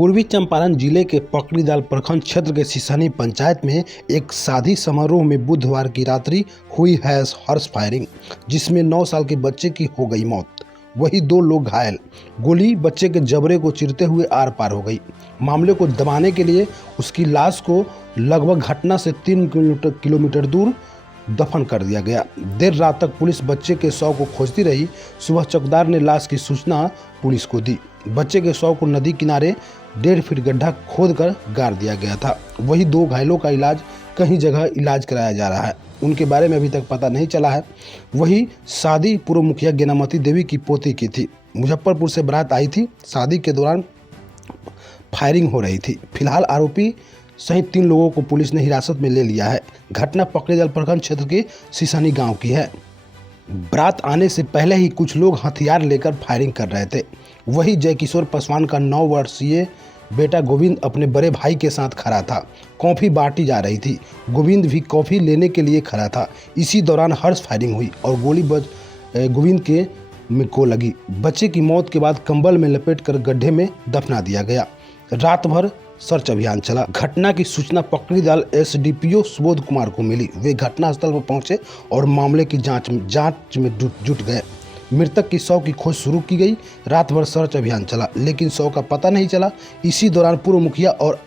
पूर्वी चंपारण जिले के पकड़ीदाल प्रखंड क्षेत्र के सिसहनी पंचायत में एक शादी समारोह में बुधवार की रात्रि हुई है हर्ष फायरिंग, जिसमें 9 साल के बच्चे की हो गई मौत। वही 2 लोग घायल। गोली बच्चे के जबड़े को चीरते हुए आर पार हो गई। मामले को दबाने के लिए उसकी लाश को लगभग घटना से 3 किलोमीटर दूर दफन कर दिया गया। देर रात तक पुलिस बच्चे के शव को खोजती रही। सुबह चौकीदार ने लाश की सूचना पुलिस को दी। बच्चे के शव को नदी किनारे 1.5 फीट गड्ढा खोदकर गाड़ दिया गया था। वही 2 घायलों का इलाज कहीं जगह इलाज कराया जा रहा है, उनके बारे में अभी तक पता नहीं चला है। वही शादी पूर्व मुखिया गेनामती देवी की पोती की थी। मुजफ्फरपुर से बारात आई थी। शादी के दौरान फायरिंग हो रही थी। फिलहाल आरोपी सहित 3 लोगों को पुलिस ने हिरासत में ले लिया है। घटना पकड़ीदाल प्रखंड क्षेत्र के सिसहनी गांव की है। बारात आने से पहले ही कुछ लोग हथियार लेकर फायरिंग कर रहे थे। वही जयकिशोर पासवान का 9 वर्षीय बेटा गोविंद अपने बड़े भाई के साथ खड़ा था। कॉफ़ी बांटी जा रही थी। गोविंद भी कॉफ़ी लेने के लिए खड़ा था। इसी दौरान हर्ष फायरिंग हुई और गोली गोविंद को लगी। बच्चे की मौत के बाद कंबल में लपेटकर गड्ढे में दफना दिया गया। रात भर सर्च अभियान चला। घटना की सूचना पकड़ीदाल एसडीपीओ सुबोध कुमार को मिली। वे घटनास्थल पर पहुंचे और मामले की जांच में जुट गए। मृतक की शव की खोज शुरू की गई। रात भर सर्च अभियान चला, लेकिन शव का पता नहीं चला। इसी दौरान पूर्व मुखिया और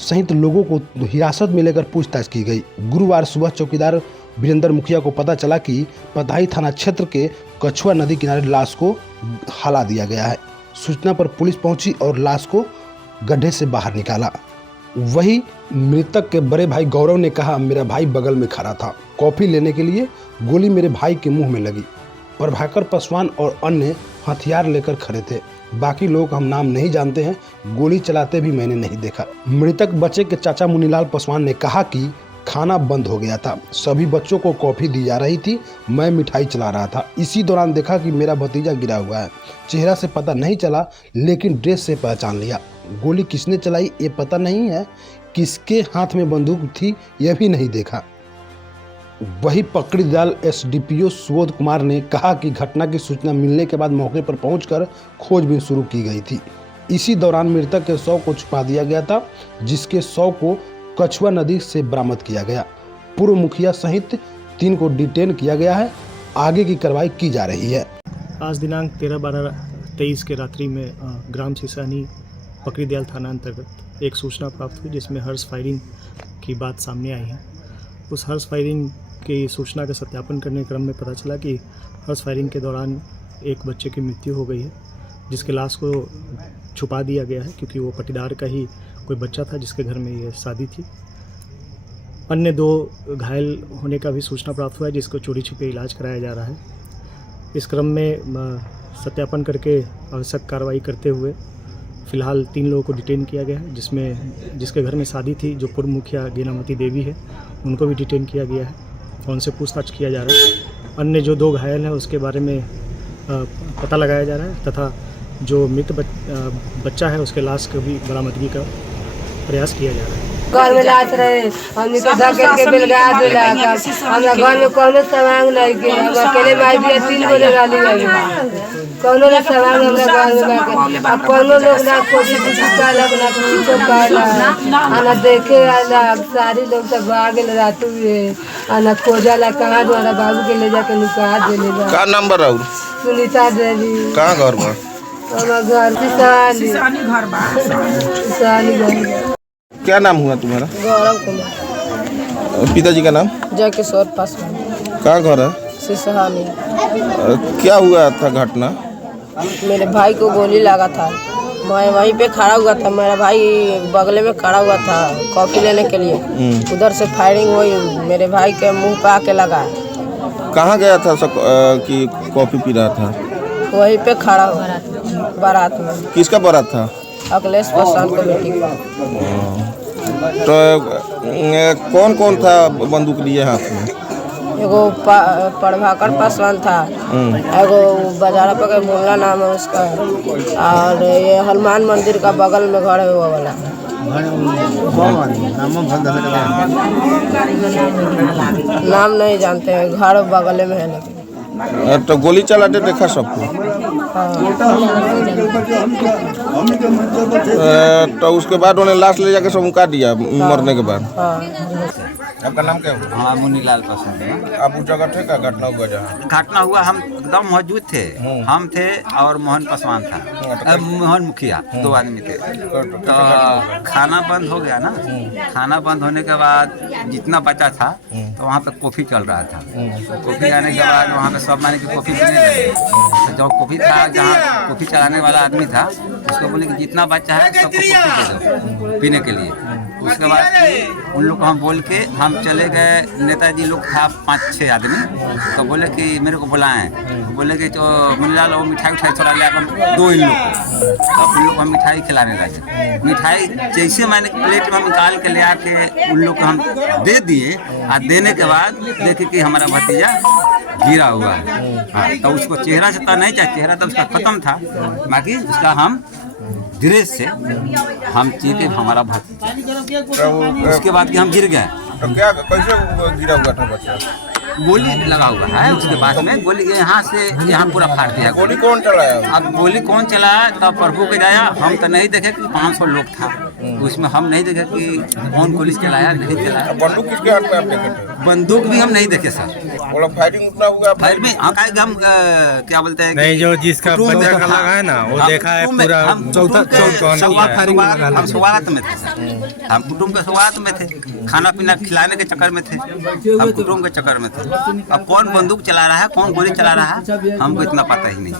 सहित लोगों को हिरासत में लेकर पूछताछ की गई। गुरुवार सुबह चौकीदार वीरेंद्र मुखिया को पता चला कि पताही थाना क्षेत्र के कछुआ नदी किनारे लाश को हला दिया गया है। सूचना पर पुलिस पहुंची और लाश को गड्ढे से बाहर निकाला। वही मृतक के बड़े भाई गौरव ने कहा, मेरा भाई बगल में खड़ा था, कॉफी लेने के लिए गोली मेरे भाई के मुंह में लगी। प्रभाकर पासवान और अन्य हथियार लेकर खड़े थे। बाकी लोग हम नाम नहीं जानते हैं। गोली चलाते भी मैंने नहीं देखा। मृतक बच्चे के चाचा मुनीलाल पासवान ने कहा कि खाना बंद हो गया था। सभी बच्चों को कॉफी दी जा रही थी। मैं मिठाई चला रहा था। इसी दौरान देखा कि मेरा भतीजा गिरा हुआ है। चेहरा से पता नहीं चला, लेकिन ड्रेस से पहचान लिया। गोली किसने चलाई ये पता नहीं है। किसके हाथ में बंदूक थी यह भी नहीं देखा। वही पकड़ीदाल एसडीपीओ सुबोध कुमार ने कहा कि घटना की सूचना मिलने के बाद मौके पर पहुंचकर खोजबीन शुरू की गई थी। इसी दौरान मृतक के शव को छुपा दिया गया था, जिसके शव को कछुआ नदी से बरामद किया गया। पूर्व मुखिया सहित 3 को डिटेन किया गया है। आगे की कार्रवाई की जा रही है। आज दिनांक 13/12/23 के रात्रि में ग्राम सिसहनी पकड़ीदाल थाना अंतर्गत एक सूचना प्राप्त हुई, जिसमें हर्ष फायरिंग की बात सामने आई है। उस हर्ष फायरिंग की सूचना का सत्यापन करने के क्रम में पता चला कि हर्ष फायरिंग के दौरान एक बच्चे की मृत्यु हो गई है, जिसके लाश को छुपा दिया गया है, क्योंकि वो पटीदार का ही कोई बच्चा था जिसके घर में ये शादी थी। अन्य 2 घायल होने का भी सूचना प्राप्त हुआ है, जिसको चोरी छिपे इलाज कराया जा रहा है। इस क्रम में सत्यापन करके आवश्यक कार्रवाई करते हुए फिलहाल 3 लोगों को डिटेन किया गया है, जिसके घर में शादी थी, जो पूर्व मुखिया गेनामती देवी है, उनको भी डिटेन किया गया है और उनसे पूछताछ किया जा रहा है। अन्य जो 2 घायल हैं उसके बारे में पता लगाया जा रहा है, तथा जो मृत बच्चा है उसके लाश को भी बरामदगी का प्रयास किया जा रहा है। घर में लाश रहे, हमने तो धकेल के बेलगा दिला। हमरा घर में कोनो सामान नहीं के, हम अकेले माई भी 3 गो डाली है। कोनो ना सामान हमरा घर में लाके अब कोनो लोग ना खोजी का लगना तो काला आना देखे आला। सारी लोग सब भाग गेल रात में आना खोजाला कहां द्वारा बाबू के ले जाके निकाह दे ले। का नंबर है? सुनीता देवी। कहां घर बा? हमारा घर सिसहनी घर बा। सिसहनी घर। क्या नाम हुआ तुम्हारा? गौरव कुमार। पिताजी का नाम? जयकिशोर पासवान। कहाँ घर है? सिसहनी। क्या हुआ था घटना? मेरे भाई को गोली लगा था। मैं वहीं पे खड़ा हुआ था। मेरा भाई बगल में खड़ा हुआ था कॉफी लेने के लिए। उधर से फायरिंग हुई, मेरे भाई के मुंह पे आके लगा। कहाँ गया था कि कॉफी पी रहा था? वहीं पे खड़ा हुआ बारात में। किसका बारात था? अखिलेश पासवान को बेटी का। तो कौन कौन था बंदूक लिए हाथ में? एगो प्रभाकर पासवान था, एगो बाजारा पर मोहल्ला नाम है उसका, और ये हनुमान मंदिर का बगल में घर है वो वाला। नाम नहीं जानते हैं, घर बगल में है। लेकिन तो गोली चलाते देखा सबको। तो उसके बाद उन्हें लाश ले जाके सब मुका दिया मरने के बाद। आपका नाम क्या हुआ? हाँ, मुनीलाल पसंद है। आप उस जगह थे का घटना हुआ जहाँ? घटना हुआ हम एकदम मौजूद थे। हम थे और मोहन पासवान था, मोहन मुखिया, 2 आदमी थे। तो खाना बंद हो गया ना। खाना बंद होने के बाद जितना बचा था तो वहाँ पे कॉफ़ी चल रहा था। कॉफ़ी आने के बाद वहाँ पे सब माने कि कॉफ़ी पीने लगे। तो जो कॉफ़ी था, जहाँ कॉफ़ी चलाने वाला आदमी था, उसको बोले कि जितना बच्चा है सबको कॉफ़ी दे दो पीने के लिए। उसके बाद उन लोग को हम बोल के हम चले गए। नेताजी लोग था 5-6 आदमी। तो बोले कि मेरे को बुलाएं। बोले कि तो मुनीलाल वो मिठाई उठाई थोड़ा ले आकर 2 इन लोग को। तो उन लोग को हम मिठाई खिलाने लगे। मिठाई जैसे मैंने प्लेट में निकाल के ले आके उन लोग को हम दे दिए। और देने के बाद देखे कि हमारा भतीजा गिरा हुआ है। हाँ, तो उसको चेहरा से तो नहीं चाहिए, चेहरा तो उसका खत्म था, बाकी उसका हम ड्रेस से हम चीते हमारा भतीजा। उसके बाद कि हम गिर गए। तो क्या कैसे गिरा हुआ था बच्चा? गोली लगा हुआ है उसके पास में। गोली यहाँ से यहाँ पूरा फाड़ दिया। गोली कौन चलाया? अब गोली कौन चलाया तब प्रभु के जाया। हम तो नहीं देखे कि 500 लोग था उसमें। हम नहीं देखे कि कौन गोली चलाया नहीं चलाया। बंदूक किसके हाथ में आप देखे थे? बंदूक भी हम नहीं देखे सर। बोला फायरिंग उतना हुआ? फायर में हम क्या बोलते हैं नहीं, जो जिसका बंदे का लगा है ना वो देखा है पूरा। हम शुरुआत में थे सर। हम कुटुंब के शुरुआत में थे, खाना पीना खिलाने के चक्कर में थे, हम कुटुंब के चक्कर में थे। अब कौन बंदूक चला रहा है, कौन गोली चला रहा है, हमको इतना पता ही नहीं।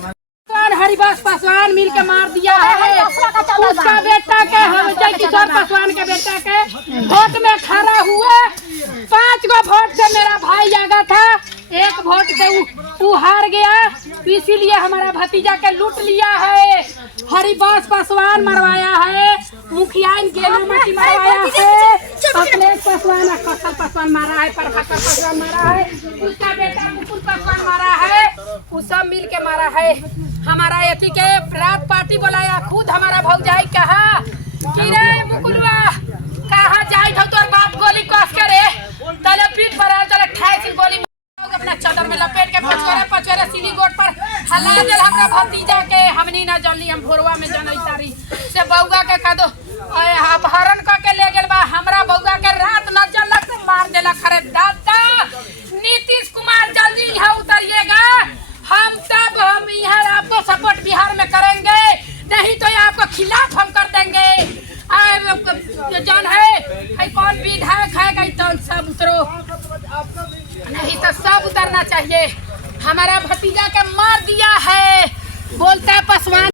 हरिदास पासवान मिल के मार दिया है। उसका बेटा के जय किशोर पासवान के बेटा के वोट में खड़ा हुआ। 5 गो वोट से मेरा भाई आगा था। 1 वोट से वो हार गया। इसीलिए हमारा भतीजा के लूट लिया है। हरिदास पासवान मरवाया है, मुखिया गेलामती मरवाया है, अखिलेश पासवान कौशल पासवान मारा है, प्रभाकर पासवान मारा है, उसका बेटा मुकुल पासवान मारा है। वो सब मिल के मारा है। हमारा एथी के रात पार्टी बुलाया। खुद हमारा भौजाई कहा कि रे मुकुलवा कहाँ जाई तो तोर बाप गोली कस के रे तले पीठ पर आए तले 28 गोली अपना चादर में लपेट के पचोरे सीढ़ी गोट पर हला देल हमरा भतीजा के। हमनी ना जानली, हम भोरवा में जनई तारी से बौगा के कह दो अपहरण क के ले गेल बा। हमरा बौगा के रात न जलक से मार देला। खरे दादा नीतीश कुमार जल्दी यहाँ उतरिएगा। हम तब हम यहाँ आपको सपोर्ट बिहार में करेंगे, नहीं तो आपको खिलाफ हम कर देंगे। जान है कौन विधायक है गई तो सब उतरो, नहीं तो सब उतरना चाहिए। हमारा भतीजा के मार दिया है, बोलता है पासवान।